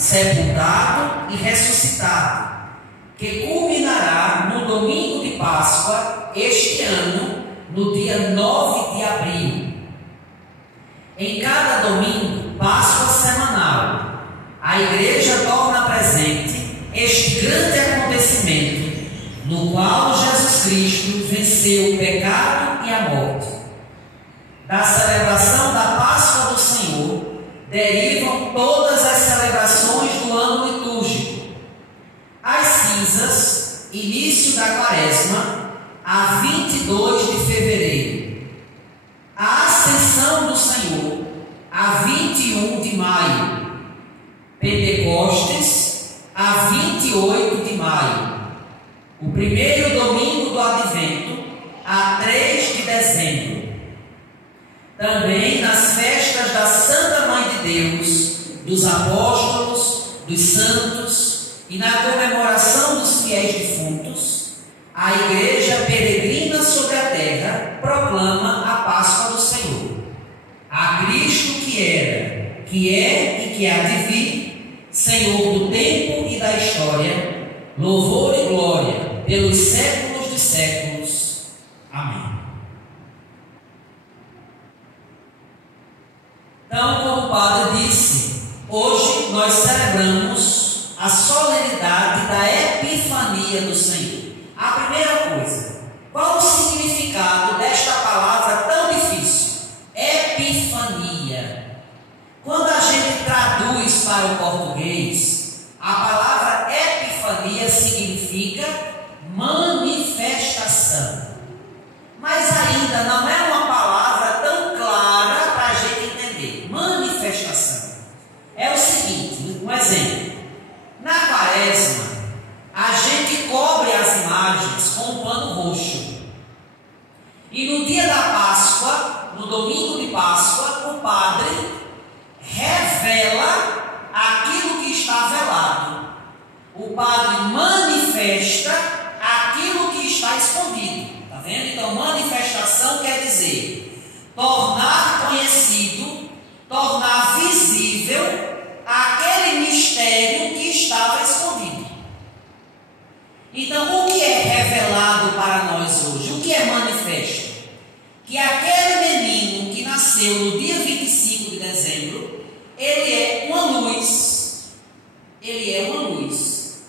sepultado e ressuscitado, que culminará no domingo de Páscoa este ano, no dia 9 de abril. Em cada domingo, Páscoa semanal, a Igreja torna presente este grande acontecimento, no qual Jesus Cristo venceu o pecado e a morte. Da celebração da Páscoa do Senhor derivam todas as celebrações do ano litúrgico. As cinzas, início da Quaresma, a 22 de fevereiro. A Ascensão do Senhor, a 21 de maio. Pentecostes, a 28 de maio. O primeiro domingo do Advento, a 3 de dezembro. Também nas festas da Santa Mãe de Deus, dos apóstolos, dos santos e na comemoração dos fiéis defuntos, a Igreja peregrina sobre a terra proclama a Páscoa do Senhor. A Cristo que era, que é e que há de vir, Senhor do tempo e da história, louvor e glória pelos séculos dos séculos. Amém. Então, como o Padre disse, hoje nós celebramos a solenidade da Epifania do Senhor. A primeira coisa, qual o significado desta palavra tão difícil? Epifania. Quando a gente traduz para o português, a palavra Epifania significa manifestação. Mas ainda não é uma palavra tão clara para a gente entender. Manifestação. É o seguinte, um exemplo. Na Quaresma, a gente cobre as imagens com um pano roxo. E no dia da Páscoa, no domingo de Páscoa, o padre revela aquilo que está velado. O padre manifesta aquilo que está escondido. Está vendo? Então, manifestação quer dizer tornar conhecido, tornar visível aquele mistério que estava escondido. Então, o que é revelado para nós hoje? O que é manifesto? Que aquele menino que nasceu no dia 25 de dezembro, ele é uma luz. Ele é uma luz.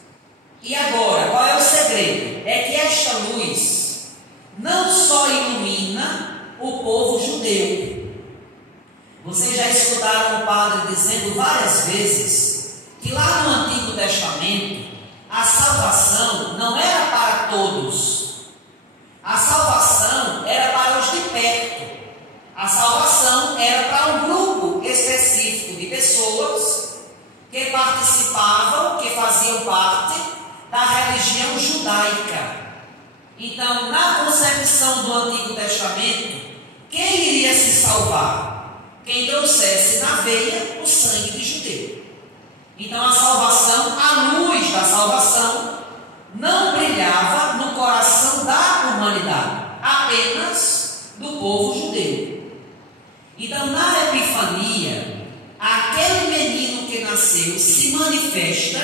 E agora, qual é o segredo? É que esta luz não só ilumina o povo judeu. Vocês já escutaram o padre dizendo várias vezes que lá no Antigo Testamento a salvação não era para todos. A salvação era para os de perto. A salvação era para um grupo específico de pessoas que participavam, que faziam parte da religião judaica. Então, na concepção do Antigo Testamento, quem iria se salvar? Quem trouxesse na veia o sangue de judeu. Então, a salvação, a luz da salvação, não brilhava no coração da humanidade, apenas do povo judeu. Então, na Epifania, aquele menino que nasceu se manifesta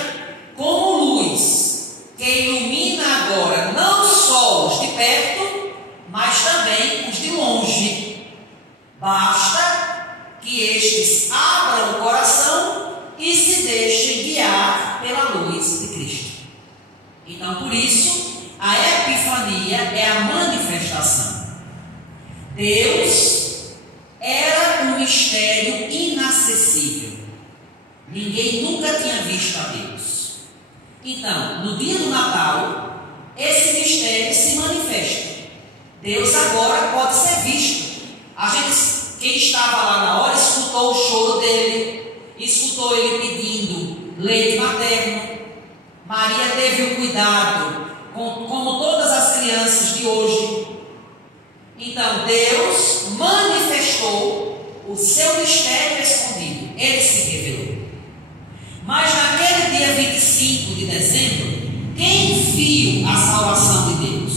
como luz, que ilumina agora não só os de perto, mas também os de longe. Basta que estes abram o coração e se deixem guiar pela luz de Cristo. Então, por isso, a Epifania é a manifestação. Deus era um mistério inacessível. Ninguém nunca tinha visto a Deus. Então, no dia do Natal, esse mistério se manifesta. Deus agora pode ser visto. A gente, quem estava lá na hora, escutou o choro dele, escutou ele pedindo leite materno. Maria teve o cuidado, como todas as crianças de hoje. Então, Deus manifestou o seu mistério escondido. Ele se revelou. Mas naquele dia 25 de dezembro, quem viu a salvação de Deus?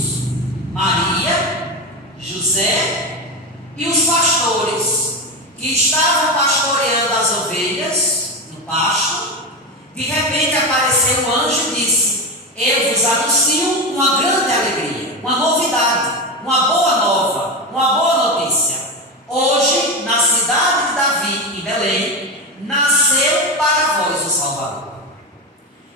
Maria, José e os pastores que estavam pastoreando as ovelhas no pasto De repente apareceu um anjo e disse: eu vos anuncio uma grande alegria, uma novidade, uma boa nova, uma boa notícia. Hoje, na cidade de Davi, em Belém, nasceu para vós o Salvador.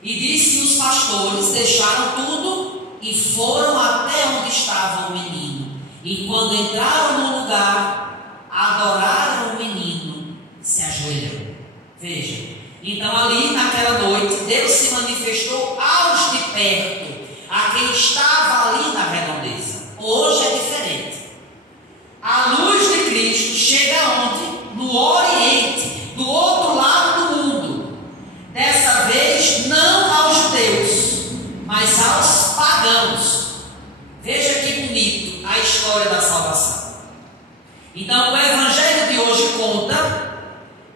E disse: os pastores deixaram tudo e foram até onde estava o menino. E quando entraram no lugar, adoraram o menino, se ajoelharam. Veja, então ali naquela noite, Deus se manifestou aos de perto, a quem estava ali na redondeza. Hoje é diferente. A luz de Cristo chega onde? No Oriente, do outro lado do mundo. Dessa vez, não aos judeus, mas aos pagãos. Veja que bonito a história da salvação. Então, o Evangelho de hoje conta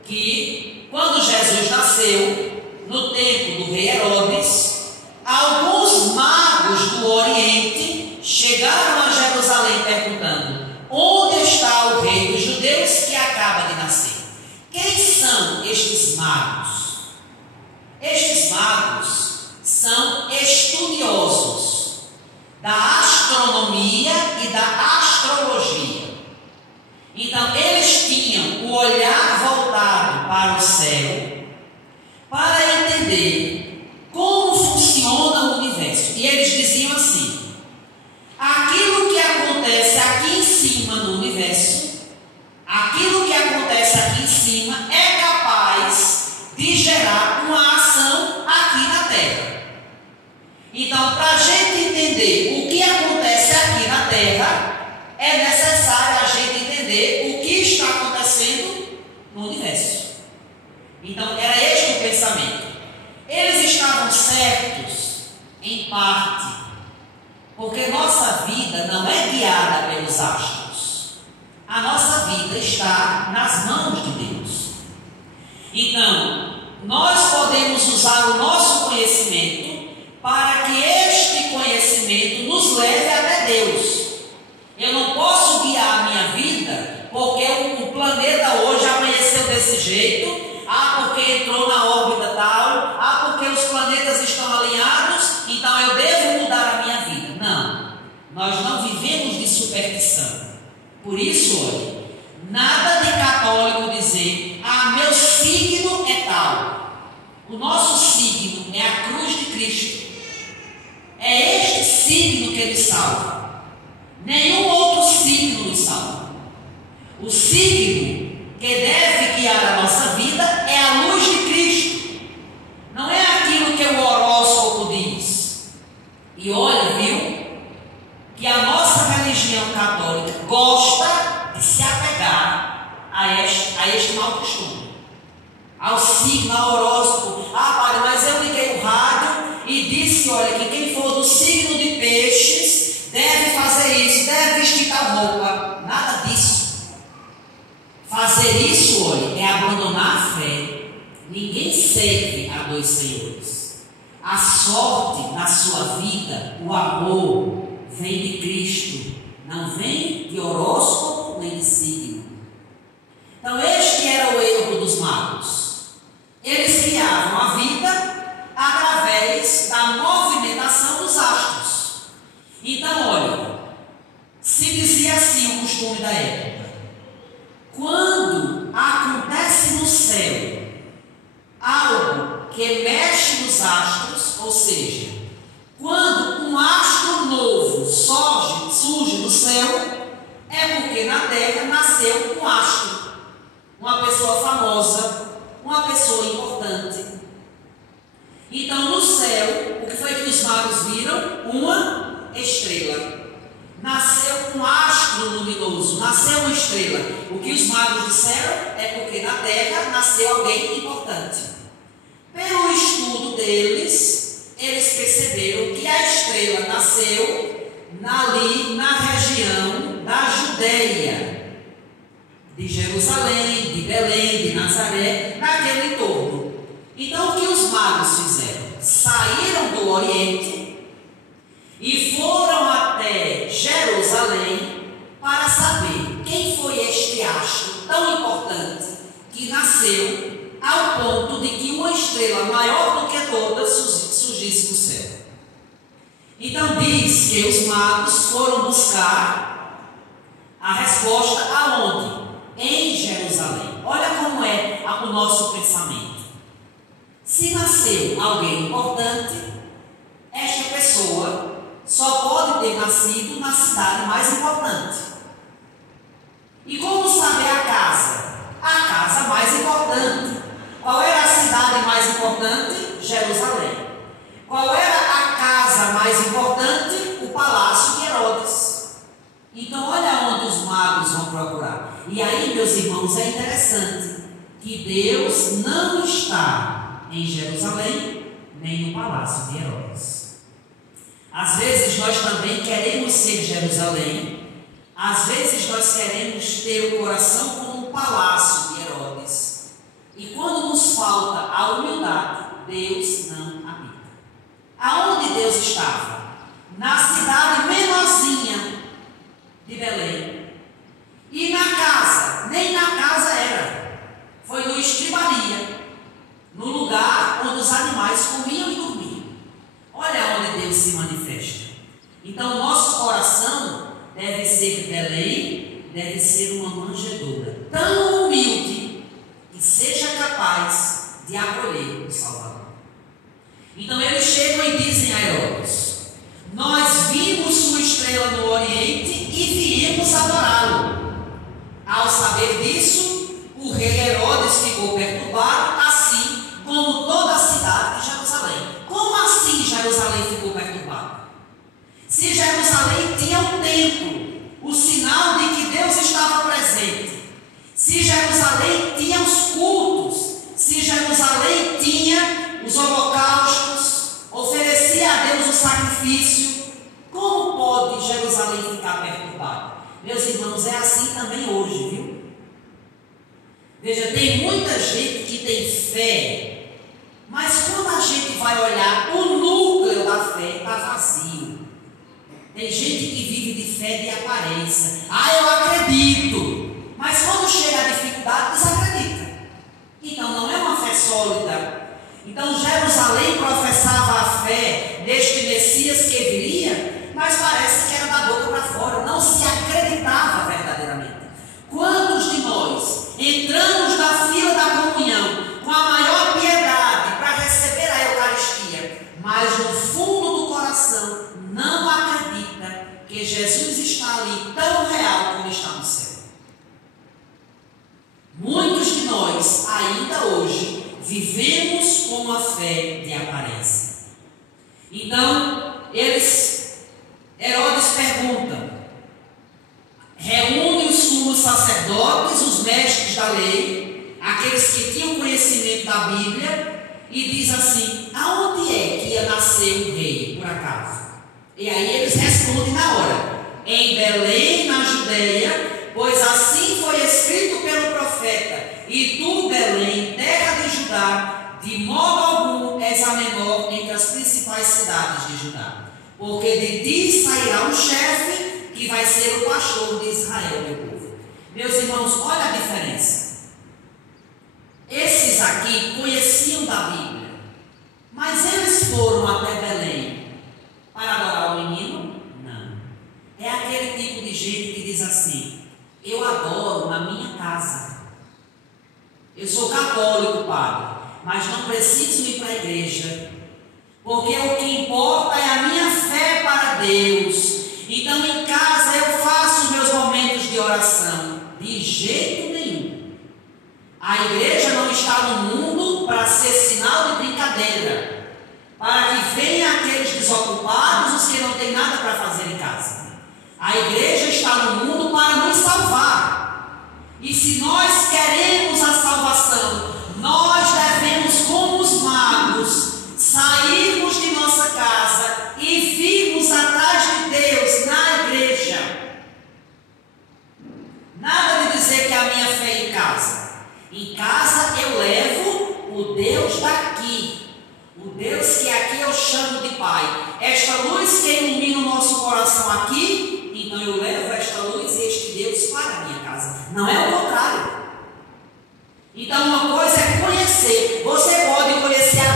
que, quando Jesus nasceu, no tempo do rei Herodes, alguns magos do Oriente chegaram a Jerusalém perguntando: onde está o rei dos judeus que acaba de nascer? Quem são estes magos? Estes magos são estudiosos da astronomia e da astrologia. Então, eles tinham o olhar voltado para o céu para entender como funciona o universo. E eles diziam assim: aquilo que acontece aqui em cima no universo, aquilo que acontece aqui em cima é capaz de gerar uma ação aqui na Terra. Então, para a gente entender o que acontece aqui na Terra, é necessário a gente entender o que está acontecendo no universo. Então, era este o pensamento. Eles estavam certos em parte, porque nossa vida não é guiada pelos astros. A nossa vida está nas mãos de Deus. Então, nós podemos usar o nosso conhecimento para que este conhecimento nos leve até Deus. Eu não posso guiar a minha vida porque o planeta hoje amanheceu desse jeito, porque entrou na órbita tal, porque os planetas estão alinhados, então eu devo mudar a minha vida. Não, nós não vivemos de superstição. Por isso, olha, nada de católico dizer: meu signo é tal. O nosso signo é a cruz de Cristo. É este signo que nos salva. Nenhum outro signo nos salva. O signo que deve guiar a nossa vida é a luz de Cristo. Não é aquilo que o horóscopo diz. E olha, viu, que a nossa religião católica gosta de se apegar a este mau costume, ao signo, ao horóscopo. Padre, mas eu liguei o rádio e disse, olha, que quem for do signo de peixes deve fazer isso, deve vestir tal roupa. Nada disso. Fazer isso, olha, é abandonar a fé. Ninguém serve a dois senhores. A sorte na sua vida, o amor, vem de Cristo, não vem de horóscopo nem de signo. Então, este era o erro dos magos. Eles criavam a vida através da movimentação dos astros. Então, olha, se dizia assim o costume da época: quando acontece no céu algo que mexe nos astros, ou seja, quando um astro novo surge no céu, é porque na Terra nasceu um astro, uma pessoa famosa, uma pessoa importante. Então, no céu, o que foi que os magos viram? Uma estrela. Nasceu um astro luminoso, nasceu uma estrela. O que os magos disseram é porque na Terra nasceu alguém importante. Pelo estudo deles, eles perceberam que a estrela nasceu ali na região da Judeia, de Jerusalém, de Belém, de Nazaré, naquele entorno. Então, o que os magos fizeram? Saíram do Oriente e foram até Jerusalém para saber quem foi este astro tão importante que nasceu ao ponto de que uma estrela estrela maior do que todas surgisse no céu. Então diz que os magos foram buscar a resposta aonde? Em Jerusalém. Olha como é o nosso pensamento. Se nasceu alguém importante, esta pessoa só pode ter nascido na cidade mais importante. E como saber a casa? A casa mais importante. Qual era a cidade mais importante? Jerusalém. Qual era a casa mais importante? O palácio de Herodes. Então olha onde os magos vão procurar. E aí, meus irmãos, é interessante que Deus não está em Jerusalém, nem no palácio de Herodes. Às vezes nós também queremos ser Jerusalém, às vezes nós queremos ter o coração como um palácio de Herodes. E quando nos falta a humildade, Deus não habita. Aonde Deus estava? Na cidade menorzinha de Belém. E na casa, nem na casa era. Foi no estribaria, no lugar onde os animais comiam e dormiam. Olha onde Deus se manifesta. Então, nosso coração deve ser Belém, deve ser uma manjedoura tão humilde que seja capaz de acolher o Salvador. Então, eles chegam e dizem a Herodes: nós vimos sua estrela no Oriente e viemos adorá-lo. Ao saber disso, o rei Herodes ficou perturbado, assim como toda a cidade de Jerusalém. Como assim Jerusalém ficou perturbada? Se Jerusalém tinha um templo, o sinal de que Deus estava presente, se Jerusalém tinha os cultos, se Jerusalém tinha os holocaustos, oferecia a Deus o sacrifício, como pode Jerusalém ficar perturbada? Meus irmãos, é assim também hoje, viu? Veja, tem muita gente que tem fé, mas quando a gente vai olhar, o núcleo da fé está vazio. Tem gente que vive de fé de aparência. Ah, eu acredito. Mas quando chega a dificuldade, desacredita. Então não é uma fé sólida. Então Jerusalém professava a fé deste Messias que viria, mas parece que era da boca para fora, não se acreditava verdadeiramente. Quantos de nós entramos na fila da comunhão com a maior piedade para receber a Eucaristia, mas no fundo do coração não acredita que Jesus está ali tão real como está no céu? Muitos de nós ainda hoje vivemos com uma fé de aparência. Então Herodes pergunta, reúne os sumos sacerdotes, os mestres da lei, aqueles que tinham conhecimento da Bíblia, e diz assim: aonde é que ia nascer o rei, por acaso? E aí eles respondem na hora: em Belém, na Judeia, pois assim foi escrito pelo profeta: e tu, Belém, terra de Judá, de modo algum és a menor entre as principais cidades de Judá, porque de ti sairá um chefe que vai ser o pastor de Israel, meu povo. Meus irmãos, olha a diferença. Esses aqui conheciam da Bíblia, mas eles foram até Belém para adorar o menino? Não. É aquele tipo de gente que diz assim: eu adoro na minha casa. Eu sou católico, padre, mas não preciso ir para a igreja, porque o que importa é a minha fé para Deus. Então em casa eu faço meus momentos de oração. De jeito nenhum. A igreja não está no mundo para ser sinal de brincadeira, para que venham aqueles desocupados, os que não têm nada para fazer em casa. A igreja está no mundo para nos salvar. E se nós queremos a salvação, nós devemos, como os magos, sairmos de nossa casa e virmos atrás de Deus na igreja. Nada de dizer que a minha fé é em casa. Em casa eu levo o Deus daqui, o Deus que aqui eu chamo de Pai. Esta luz que ilumina o nosso coração aqui, então eu levo esta luz e este Deus para a minha casa. Não é o contrário. Então uma coisa é conhecer. Você pode conhecer a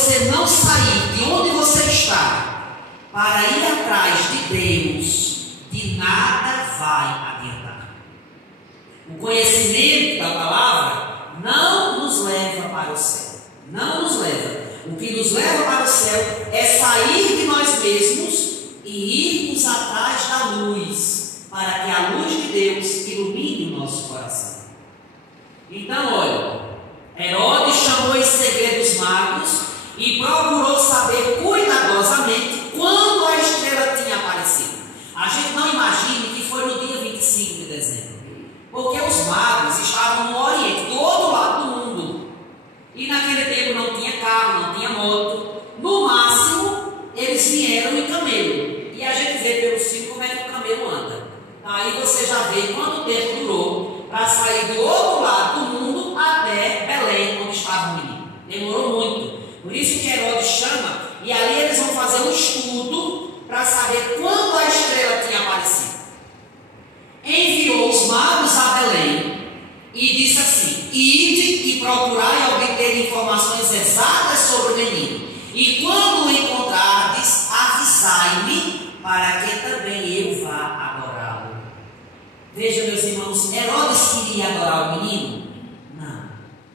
você não sair de onde você está para ir atrás de Deus, de nada vai adiantar. O conhecimento da palavra não nos leva para o céu. Não nos leva. O que nos leva para o céu é sair de nós mesmos e irmos atrás da luz, para que a luz de Deus ilumine o nosso coração. Então, olha, Herodes chamou em segredo os magos e procurou saber cuidadosamente quando a estrela tinha aparecido. A gente não imagine que foi no dia 25 de dezembro, porque os magos estavam no Oriente, do outro lado do mundo, e naquele tempo não tinha carro, não tinha moto. No máximo, eles vieram em camelo, e a gente vê pelo filme como é que o camelo anda. Aí você já vê quanto tempo durou para sair do outro lado do mundo até Belém, onde estava o menino. Demorou muito. Por isso que Herodes chama, e ali eles vão fazer um estudo para saber quando a estrela tinha aparecido. Enviou os magos a Belém e disse assim: ide e procurai obter informações exatas sobre o menino, e quando o encontrardes, avisai-me, para que também eu vá adorá-lo. Veja, meus irmãos, Herodes queria adorar o menino? Não.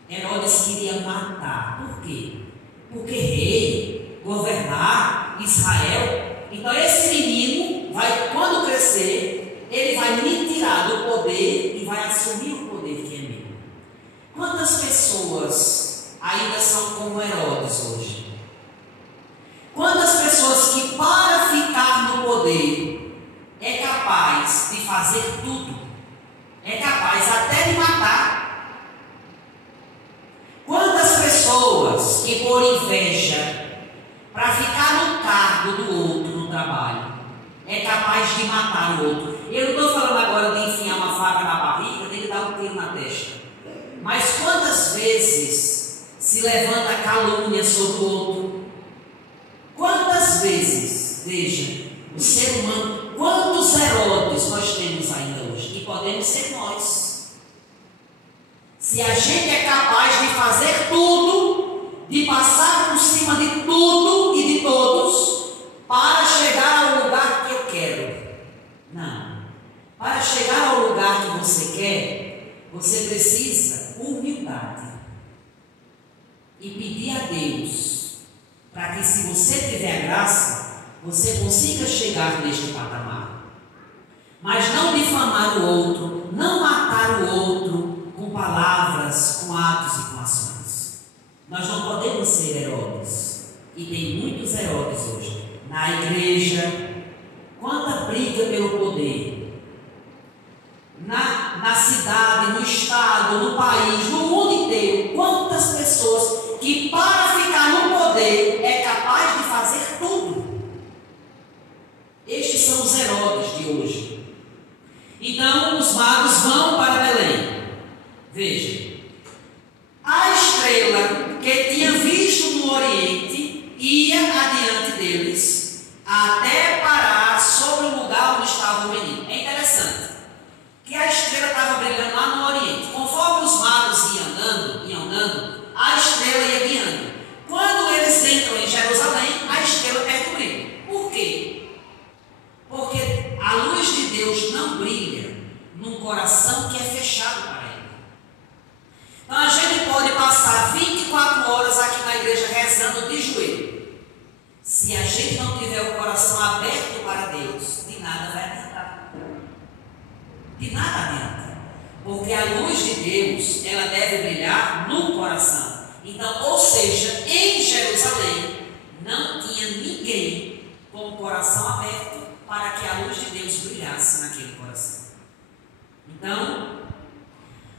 Herodes queria matar. Por quê? Porque rei, governar Israel. Então esse menino vai, quando crescer, ele vai me tirar do poder e vai assumir o poder que é meu. Quantas pessoas ainda são como Herodes hoje? Quantas pessoas que para ficar no poder é capaz de fazer tudo, é capaz até de matar? Quantas pessoas que por inveja, para ficar no cargo do outro no trabalho, é capaz de matar o outro? Eu não estou falando agora de enfiar uma faca na barriga, de dar um tiro na testa. Mas quantas vezes se levanta calúnia sobre o outro? Quantas vezes, veja, o ser humano, quantos Herodes nós temos ainda hoje? E podemos ser nós. Se a gente é capaz de fazer tudo, de passar por cima de tudo e de todos, para chegar ao lugar que eu quero. Não. Para chegar ao lugar que você quer, você precisa humildade. E pedir a Deus, para que, se você tiver graça, você consiga chegar neste patamar. Mas não difamar o outro, não matar o outro com palavras, com atos e com ações. Nós não podemos ser Herodes. E tem muitos Herodes hoje. Na igreja, quanta briga pelo poder. Na cidade, no estado, no país, no mundo inteiro. Quantas pessoas que para ficar no poder é capaz de fazer tudo. Estes são os Herodes de hoje. Então os magos vão para Belém. Veja, a estrela que tinha visto no Oriente ia adiante deles até parar sobre o lugar onde estava o menino. É interessante que a estrela estava brilhando lá no Oriente. Conforme os magos iam andando, a estrela ia guiando. Quando eles entram em Jerusalém, a estrela perde o brilho. Por quê? Porque a luz de Deus não brilha num coração que é fechado para Ele. Então a gente pode passar 24 horas aqui na igreja rezando de joelho. Se a gente não tiver o coração aberto para Deus, de nada vai adiantar. De nada adianta. Porque a luz de Deus, ela deve brilhar no coração. Então, ou seja, em Jerusalém, não tinha ninguém com o coração aberto para que a luz de Deus brilhasse naquele coração. Então,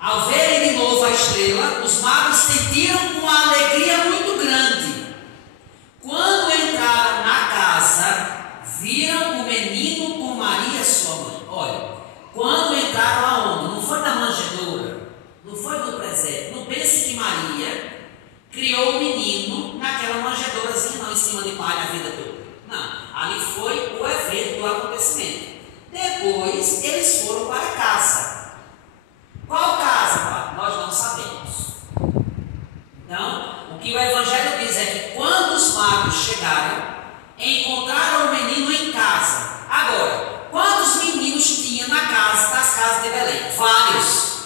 ao verem de novo a estrela, os magos sentiram uma alegria muito grande. Quando entraram na casa, viram o menino com Maria, sua mãe. Olha, quando entraram aonde? Não foi na manjedoura, não foi no presépio. Não pense que Maria criou o menino naquela manjedourazinha, não, em cima de palha a vida toda. Não, ali foi o evento do acontecimento. Depois eles foram para casa. Qual casa, pai? Nós não sabemos. Então, o que o Evangelho diz é que quando magos chegaram, encontraram o menino em casa. Agora, quantos meninos tinha das casas de Belém? Vários.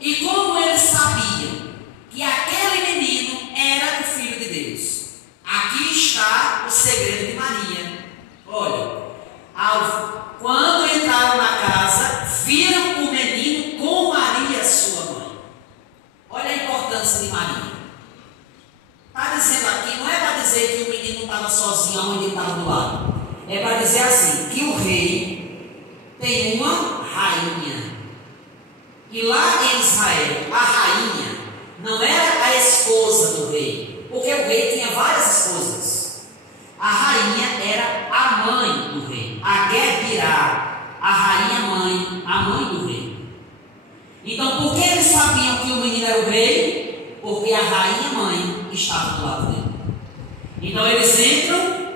E como eles sabiam que aquele menino era o Filho de Deus? Aqui está o segredo de Maria. Olha, quando entraram na casa, viram o menino com Maria, sua mãe. Olha a importância de Maria. Está dizendo aqui, não é para dizer que o menino não estava sozinho, a mãe dele estava do lado. É para dizer assim, que o rei tem uma rainha. E lá em Israel, a rainha não era a esposa do rei, porque o rei tinha várias esposas. A rainha era a mãe do rei, a Gebirá, a rainha mãe, a mãe do rei. Então, por que eles sabiam que o menino era o rei? Porque a rainha mãe estava do lado dele. Então, eles entram,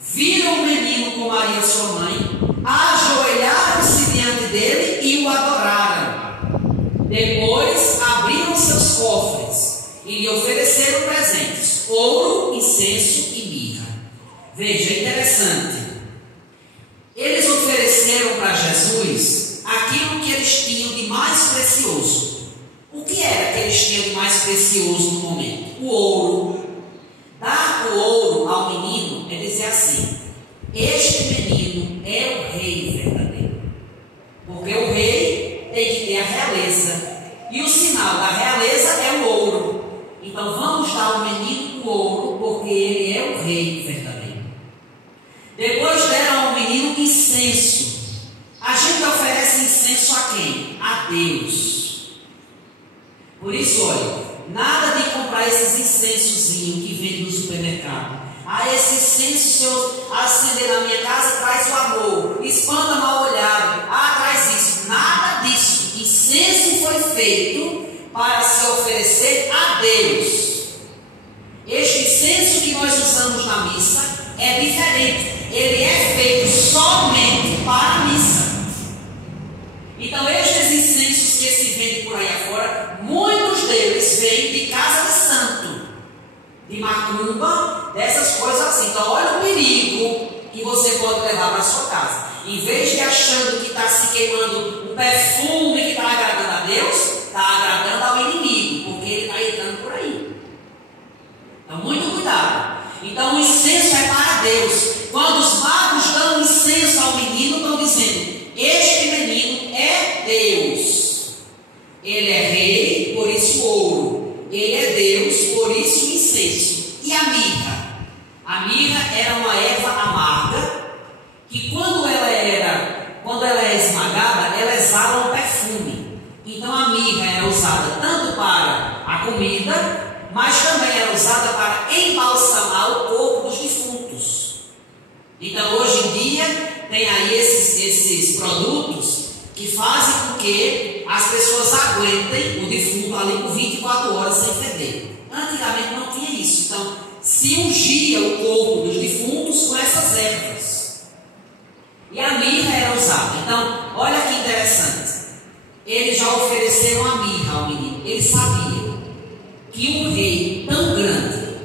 viram o menino com Maria, sua mãe, ajoelharam-se diante dele e o adoraram. Depois, abriram seus cofres e lhe ofereceram presentes, ouro, incenso e mirra. Veja, é interessante. Eles ofereceram para Jesus aquilo que eles tinham de mais precioso. O que era que eles tinham de mais precioso no momento? O ouro. Dar o ouro ao menino é dizer assim: este menino é o rei verdadeiro. Porque o rei tem que ter a realeza. E o sinal da realeza é o ouro. Então vamos dar ao menino o ouro, porque ele é o rei verdadeiro. Depois deram ao menino incenso. A gente oferece incenso a quem? A Deus. Por isso, olha, nada de comprar esses incensozinhos que vende no supermercado. Esse incenso, se eu acender na minha casa, traz o amor, espanta mal olhado. Traz isso. Nada disso. Incenso foi feito para se oferecer a Deus. Este incenso que nós usamos na missa é diferente. Ele é feito somente para a missa. Então, estes incensos que se vendem por aí afora, muitos deles vêm de casa de santo, de macumba, dessas coisas assim. Então, olha o perigo que você pode levar para a sua casa. Em vez de achando que está se queimando um perfume que está agradando a Deus, está agradando ao inimigo, porque ele está entrando por aí. Então, muito cuidado. Então, o incenso é para Deus. Quando os magos dão incenso ao menino, estão dizendo: este menino é Deus. Ele é rei, por isso ouro. Ele é Deus, por isso incenso. E a mirra? A mirra era uma erva amarga, que quando ela é esmagada, ela exala um perfume. Então a mirra era usada tanto para a comida, mas também era usada para embalsamar o corpo dos defuntos. Então hoje em dia tem aí esses produtos que fazem com que as pessoas aguentem o defunto ali por 24 horas sem feder. Antigamente não tinha isso. Então se ungia o corpo dos defuntos com essas ervas. E a mirra era usada. Então, olha que interessante. Eles já ofereceram a mirra ao menino. Eles sabiam que um rei tão grande,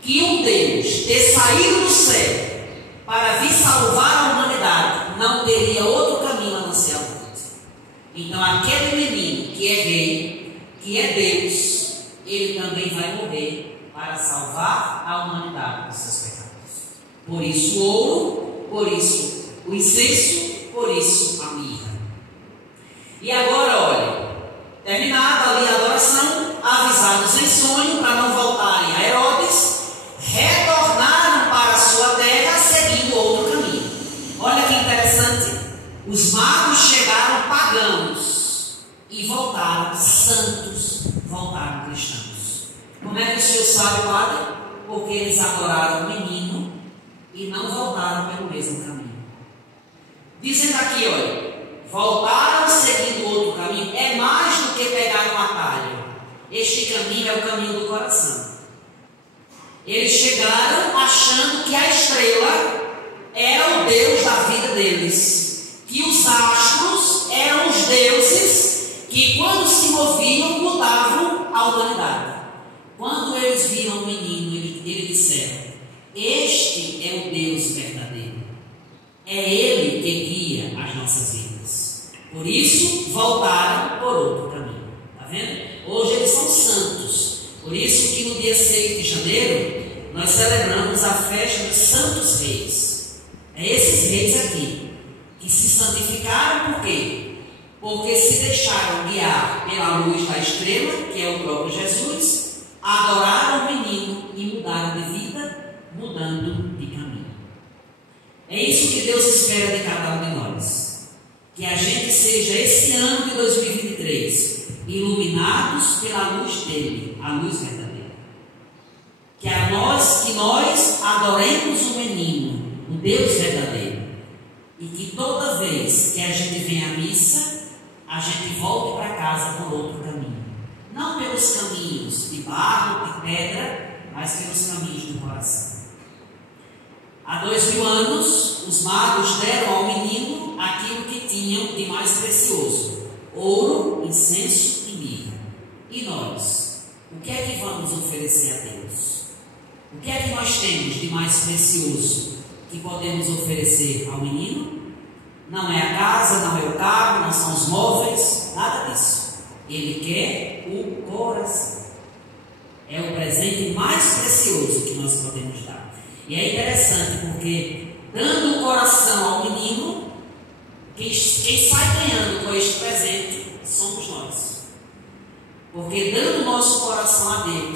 que um Deus ter saído do céu para vir salvar a humanidade, não teria outro caminho a não ser a morte. Então, aquele menino que é rei, que é Deus, ele também vai morrer para salvar a humanidade dos seus pecados. Por isso o ouro, por isso o incenso, por isso a mirra. E agora, olha, terminada ali a adoração, avisados em sonho para não voltarem a Herodes, retornaram para a sua terra seguindo outro caminho. Olha que interessante, os magos chegaram pagãos e voltaram santos, voltaram cristãos. Como é que o senhor sabe, padre? Porque eles adoraram o menino e não voltaram pelo mesmo caminho. Dizendo aqui, olha, voltaram seguindo outro caminho, é mais do que pegar um atalho. Este caminho é o caminho do coração. Eles chegaram achando que a estrela era o Deus da vida deles, que os astros eram os deuses que quando se moviam mudavam a humanidade. Quando eles viram o menino, eles disseram: Este é o Deus verdadeiro. É Ele que guia as nossas vidas. Por isso, voltaram por outro caminho. Está vendo? Hoje eles são santos. Por isso que no dia 6 de janeiro, nós celebramos a festa dos Santos Reis. É esses reis aqui, que se santificaram por quê? Porque se deixaram guiar pela luz da estrela, que é o próprio Jesus, adoraram o menino e mudaram de vida, mudando de caminho. É isso que Deus espera de cada um de nós. Que a gente seja, esse ano de 2023, iluminados pela luz dele, a luz verdadeira. Que nós adoremos o menino, o Deus verdadeiro. E que toda vez que a gente vem à missa, a gente volte para casa por outro caminho. Não pelos caminhos de barro, de pedra, mas pelos caminhos do coração. Há 2000 anos, os magos deram ao menino aquilo que tinham de mais precioso: ouro, incenso e mirra. E nós? O que é que vamos oferecer a Deus? O que é que nós temos de mais precioso que podemos oferecer ao menino? Não é a casa, não é o carro, não são os móveis, nada disso. Ele quer o coração. É o presente mais precioso que nós podemos dar. E é interessante porque, dando o coração ao menino, quem sai ganhando com este presente somos nós. Porque dando o nosso coração a Deus,